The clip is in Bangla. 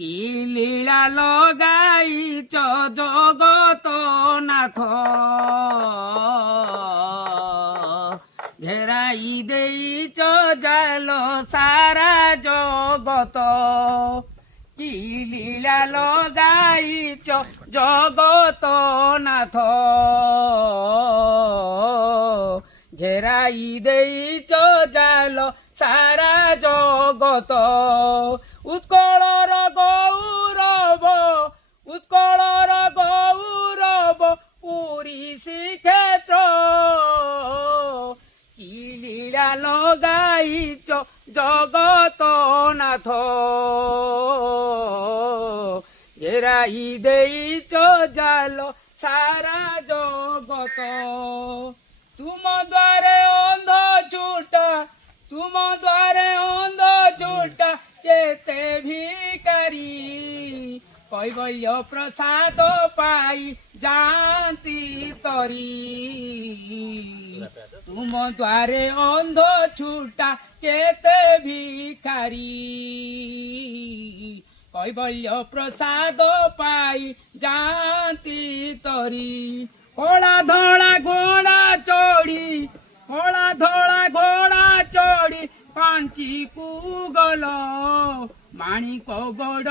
কি লীলা লগাইছ জগত নাথ ঘেরাই দেইছ জাল সারা জগত কি লীলা লগাইছ জগত নাথ ঘেরাই দেইছ জাল সারা জগত উৎকলর গৌরব উৎকলর গৌরব পুরী শ্রীক্ষেত্র কি লীলা লগাইছ জগত নাথ ঘেরাই দেইছ জাল সারা জগত তুম দ্বারে অন্ধ ছুটা তুম দ্বারে অন্ধ ছুটা কেতে ভিকারি কৈবল্য প্রসাদ পাই জাতি তরি তুম দ্বারে অন্ধ ছুটা কেতে ভিকারি কৈবল্য প্রসাদ পাই জাতি তরি কলা ধলা ঘোড়া চড়ি কলা ধলা ঘোড়া চড়ি পাঞ্চি কু গল মাণিক গড়